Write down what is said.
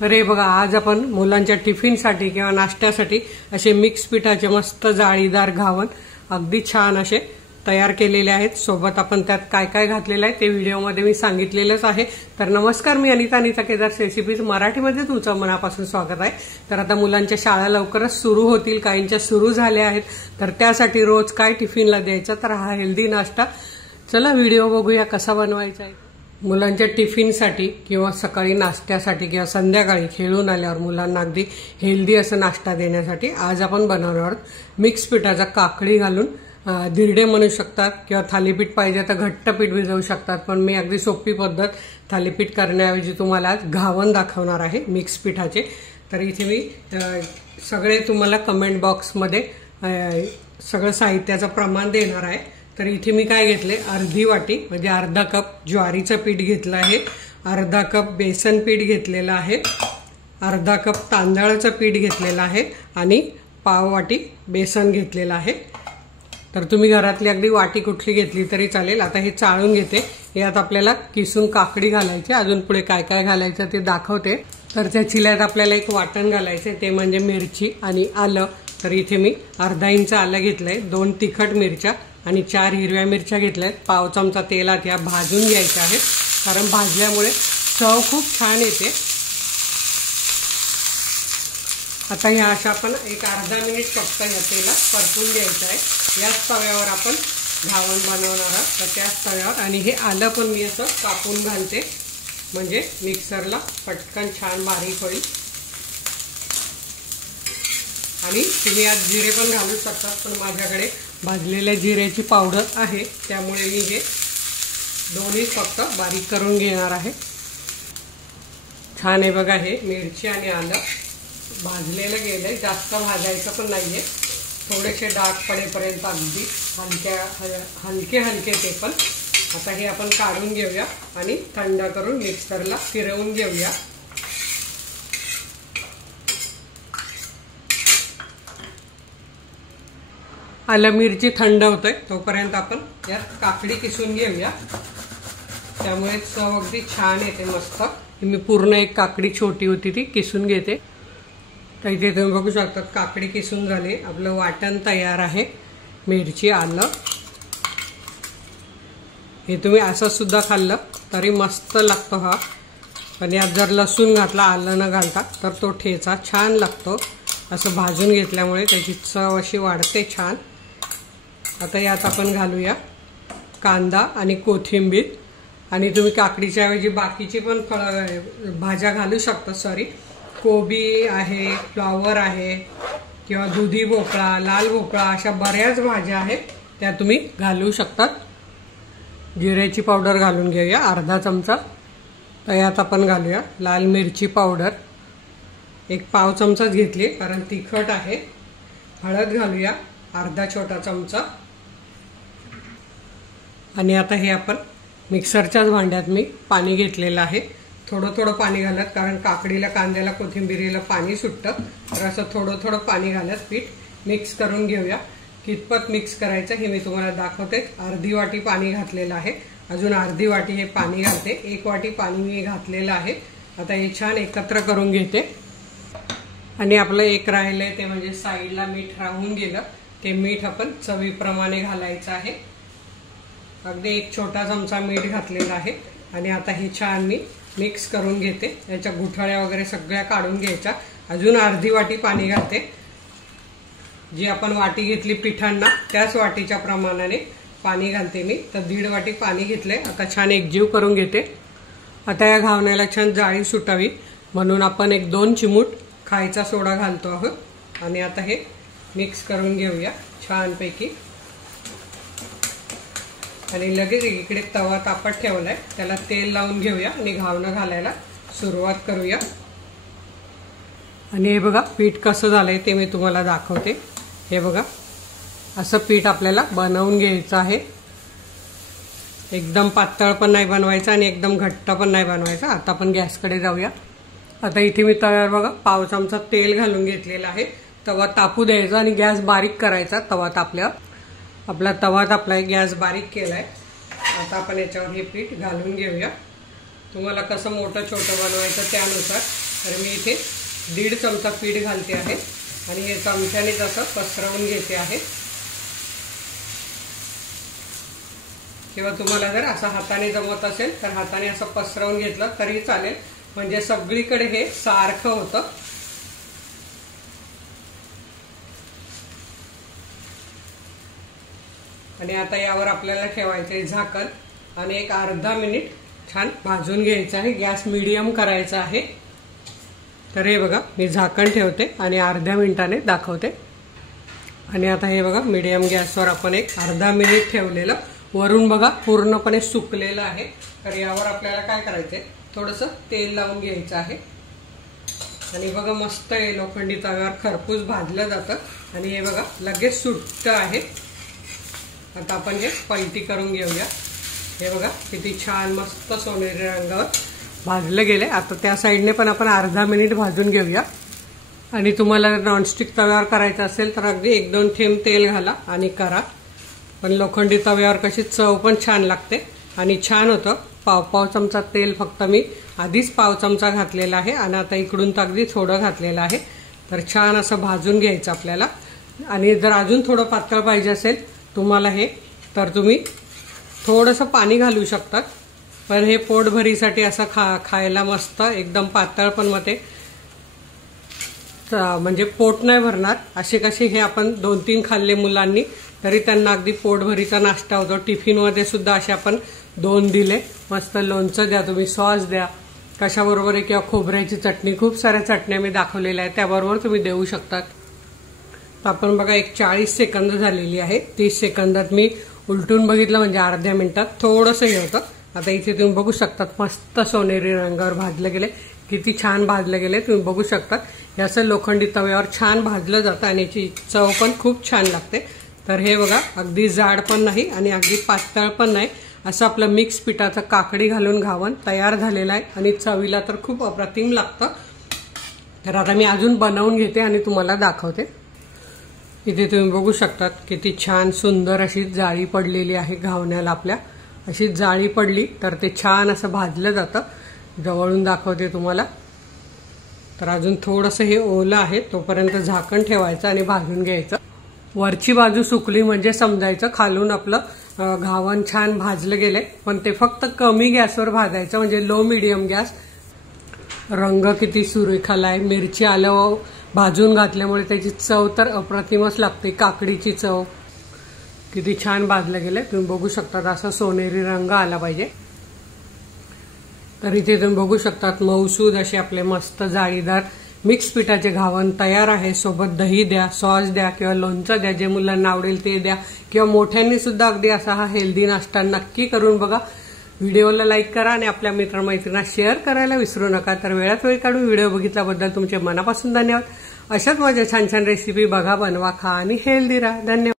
अरे बघा, आज आपण मुलांच्या टिफिनसाठी किंवा नाश्त्यासाठी असे मिक्स पिठाचे मस्त जाळीदार घावन अगदी छान असे तयार केलेले आहेत। सोबत आपण त्यात काय काय घातलेले आहे ते व्हिडिओमध्ये मी सांगितलेलंच आहे। तर नमस्कार, मी अनिता केदार रेसिपीज मराठीमध्ये तुमचं मनापासून स्वागत आहे। तर आता मुलांच्या शाळा लवकरच सुरू होतील, काहींच्या सुरू झाल्या आहेत, तर त्यासाठी रोज काय टिफिनला द्यायचं, तर हा हेल्दी नाश्ता चला व्हिडिओ बघूया कसा बनवायचा आहे। मुलांच्या टिफिनसाठी किंवा सकाळी नाश्त्यासाठी किंवा संध्याकाळी खेळून आल्यावर मुलांना अगदी हेल्दी असं नाश्ता देण्यासाठी आज आपण बनवणार आहोत मिक्स पिठाचा काकडी घालून धिरडे म्हणू शकतात किंवा थालीपीठ पाहिजे तर घट्ट पीठ भिजवू शकतात। पण मी अगदी सोपी पद्धत थालीपीठ करण्याऐवजी तुम्हाला आज घावन दाखवणार आहे मिक्स पिठाचे। तर इथे मी सगळे तुम्हाला कमेंट बॉक्समध्ये सगळं साहित्याचं प्रमाण देणार आहे। तर इथे मी काय घेतले, अर्धी वाटी म्हणजे अर्धा कप ज्वारीचं पीठ घेतलं आहे, अर्धा कप बेसन पीठ घेतलेलं आहे, अर्धा कप तांदळाचं पीठ घेतलेलं आहे आणि पाव वाटी बेसन घेतलेलं आहे। तर तुम्ही घरातली अगदी वाटी कुठली घेतली तरी चालेल। आता हे चाळून घेते, यात आपल्याला किसून काकडी घालायची, अजून पुढे काय काय घालायचं ते दाखवते। तर त्या चिल्यात आपल्याला एक वाटण घालायचं, ते म्हणजे मिरची आणि आलं। तर इथे मी अर्धा इंच आलं घेतलंय, 2 तिखट मिरच्या आणि 4 हिरव्या मिरच्या घेतल्यात। पाव चमचा तेलात या भाजून घ्यायच्या आहेत, कारण भाजल्यामुळे चव खूप छान येते। आता ह्या अशा आपण एक अर्धा मिनिट फक्त या तेलात परतून घ्यायचं आहे। याच तव्यावर आपण घावन बनवणार आहोत, तर त्याच तव्यावर। आणि हे आलं पण मी असं कापून घालते, म्हणजे मिक्सरला पटकन छान बारीक होईल। आणि तुम्ही यात जिरे पण घालू शकतात, पण माझ्याकडे भाजलेल्या जिऱ्याची पावडर आहे, त्यामुळे मी हे दोन्ही फक्त बारीक करून घेणार आहे। छान आहे बघा, हे मिरची आणि आलं भाजलेलं गेलंय, जास्त भाजायचं पण नाहीये, थोडेसे डाग पडेपर्यंत अगदी हलके ते पण। आता हे आपण काढून घेऊया आणि थंड करून मिक्सरला फिरवून घेऊया। आलं मिरची थंड होतंय तोपर्यंत आपण यात काकडी किसून घेऊया, त्यामुळे चव अगदी छान येते मस्त। मी पूर्ण एक काकडी छोटी होती ती किसून घेते। तर इथे तुम्ही बघू शकता काकडी किसून झाली, आपलं वाटण तयार आहे। मिरची आलं हे तुम्ही असं सुद्धा खाल्लं तरी मस्त लागतो हा, पण यात जर लसूण घातला आलं न घालता तर तो ठेचा छान लागतो। असं भाजून घेतल्यामुळे त्याची चव अशी वाढते छान। आता यात आपण घालूया कांदा आणि कोथिंबीर, आणि तुम्ही काकडीच्या ऐवजी बाकीची पण भाज्या घालू शकता। कोबी आहे, फ्लॉवर आहे, किंवा दुधी भोपळा, लाल भोपळा, अशा बऱ्याच भाज्या आहेत त्या तुम्ही घालू शकतात। जिऱ्याची पावडर घालून घेऊया अर्धा चमचा। तर यात आपण घालूया लाल मिरची पावडर, एक पाव चमचाच घेतली कारण तिखट आहे। हळद घालूया अर्धा छोटा चमचा। आणि आता हे आपण मिक्सरच्याच भांड्यात मी पाणी घेतलेलं आहे, थोडं पाणी घालत, कारण काकडीला, कांद्याला, कोथिंबीरीला पाणी सुटतं, तर असं थोडं पाणी घालत पीठ मिक्स करून घेऊया। कितपत मिक्स करायचं हे मी तुम्हाला दाखवते। अर्धी वाटी पाणी घातलेलं आहे, अजून अर्धी वाटी हे पाणी घालते, 1 वाटी पाणी मी घातलेलं आहे। आता हे छान एकत्र करून घेते। आणि आपलं एक राहिलंय ते म्हणजे साईडला मीठ राहून गेलं, ते मीठ आपण चवीप्रमाणे घालायचं आहे। अगदी 1 छोटा चमचा मीठ घातलेला आहे। आणि आता हे छान मी मिक्स करून घेते, याच्या गुठळ्या वगैरे सगळ्या काढून घ्यायच्या। अजून अर्धी वाटी पाणी घालते, जी आपण वाटी घेतली पिठांना त्याच वाटीच्या प्रमाणाने पाणी घालते मी। तर 1.5 वाटी पाणी घेतले। आता छान एकजीव करून घेते। आता या घावण्याला छान जाळी सुटावी म्हणून आपण 1-2 चिमूट खायचा सोडा घालतो आहोत। आणि आता हे मिक्स करून घेऊया छानपैकी। आणि लगेच इकडे तवा तापत ठेवलाय, त्याला तेल लावून घेऊया आणि घावणं घालायला सुरुवात करूया। आणि हे बघा पीठ कसं झालंय ते मी तुम्हाला दाखवते। हे बघा असं पीठ आपल्याला बनवून घ्यायचं आहे, एकदम पातळ पण नाही बनवायचं आणि एकदम घट्ट पण नाही बनवायचं। आता आपण गॅसकडे जाऊया। आता इथे मी तव्यावर बघा पाव चमचा तेल घालून घेतलेला आहे, तवा तापू द्यायचा आणि गॅस बारीक करायचा। तवा तापल्यावर आपला तवा तापलाय, गॅस बारीक केलाय। आता आपण याच्यावर हे पीठ घालून घेऊया। तुम्हाला कसं मोठं छोटं बनवायचं त्यानुसार तर मी इथे 1.5 चमचा पीठ घालते आहे आणि हे चमच्याने असं पसरवून घेते आहे। किंवा तुम्हाला जर असं हाताने जमत असेल तर हाताने असं पसरवून घेतलं तरी चालेल, म्हणजे सगळीकडे हे सारखं होतं। आणि आता यावर आपल्याला ठेवायचे झाकण आणि एक अर्धा मिनिट छान भाजून घ्यायचं आहे। गॅस मीडियम करायचा आहे। तर हे बघा मी झाकण ठेवते आणि अर्ध्या मिनिटाने दाखवते। आणि आता हे बघा मीडियम गॅसवर आपण एक अर्धा मिनिट ठेवलेलं, वरून बघा पूर्णपणे सुकलेलं आहे। तर यावर आपल्याला काय करायचंय, थोडंसं तेल लावून घ्यायचं आहे आणि बघा मस्त हे लोखंडी तव्यावर खरपूस भाजलं जातं आणि हे बघा लगेच सुटतं आहे। आता आपण हे पलटी करून घेऊया। हे बघा किती छान मस्त सोनेरी रंगावर भाजलं गेले। आता त्या साईडने पण आपण अर्धा मिनिट भाजून घेऊया। आणि तुम्हाला नॉनस्टिक तव्यावर करायचं असेल तर अगदी 1-2 थेंब तेल घाला आणि करा, पण लोखंडी तव्यावर कशी चव पण छान लागते आणि छान होतं। पाव चमचा तेल फक्त मी आधीच पाव चमचा घातलेला आहे आणि आता इकडून तर अगदी थोडं घातलेलं आहे। तर छान असं भाजून घ्यायचं आपल्याला। आणि जर अजून थोडं पातळ पाहिजे असेल तुम्हाला हे, तर तुम्ही थोडंसं पाणी घालू शकतात, पण हे पोटभरीसाठी असं खायला मस्त एकदम पातळ, पण मग ते म्हणजे पोट नाही भरणार। असे कसे हे आपण 2-3 खाल्ले मुलांनी तरी त्यांना अगदी पोटभरीचा नाश्ता होतो। टिफिनमध्ये सुद्धा असे आपण 2 दिले, मस्त लोणचं द्या तुम्ही, सॉस द्या कशाबरोबर आहे, किंवा खोबऱ्याची चटणी, खूप साऱ्या चटण्या मी दाखवलेल्या आहेत त्याबरोबर तुम्ही देऊ शकतात। आपण बघा एक 40 सेकंद झालेली आहे। 30 सेकंदात मी उलटून बघितलं, म्हणजे अर्ध्या मिनिटात थोडंसं हे होतं। आता इथे तुम्ही बघू शकतात मस्त सोनेरी रंगावर भाजले गेले, किती छान भाजले गेले तुम्ही बघू शकतात। याचं लोखंडी तव्यावर छान भाजलं जातं आणि याची चव पण खूप छान लागते। तर हे बघा अगदी जाड पण नाही आणि अगदी पातळ पण नाही, असं आपलं मिक्स पिठाचं काकडी घालून घावन तयार झालेलं आहे आणि चवीला तर खूप अप्रतिम लागतं। तर आता मी अजून बनवून घेते आणि तुम्हाला दाखवते। इथे तुम्ही बघू शकतात किती छान सुंदर अशी जाळी पडलेली आहे घावण्याला आपल्या। अशी जाळी पडली तर ते छान असं भाजलं जातं। जवळून दाखवते तुम्हाला। तर अजून थोडंसं हे ओलं आहे तोपर्यंत झाकण ठेवायचं आणि भाजून घ्यायचं। वरची बाजू सुकली म्हणजे समजायचं खालून आपलं घावन छान भाजलं गेले, पण ते फक्त कमी गॅसवर भाजायचं, म्हणजे लो मीडियम गॅस। रंग किती सुरेख आलाय, मिरची आलं भाजून घातल्यामुळे त्याची चव तर अप्रतिमच लागते। काकडीची चव किती छान भाजलं गेले तुम्ही बघू शकता, असा सोनेरी रंग आला पाहिजे। तर इथे तुम्ही बघू शकतात मऊसूद असे आपले मस्त जाळीदार मिक्स पिठाचे घावन तयार आहे। सोबत दही द्या, सॉस द्या किंवा लोणचं द्या, जे मुलांना आवडेल ते द्या, किंवा मोठ्यांनी सुद्धा अगदी असा हा हेल्दी नाश्ता नक्की करून बघा। व्हिडिओला लाईक करा आणि आपल्या मित्रमैत्रिणींना शेअर करायला विसरू नका। तर वेळात वेळ काढून व्हिडिओ बघितल्याबद्दल तुमचे मनापासून धन्यवाद। अशाच माझ्या छान छान रेसिपी बघा, बनवा, खा आणि हेल्दी राहा। धन्यवाद।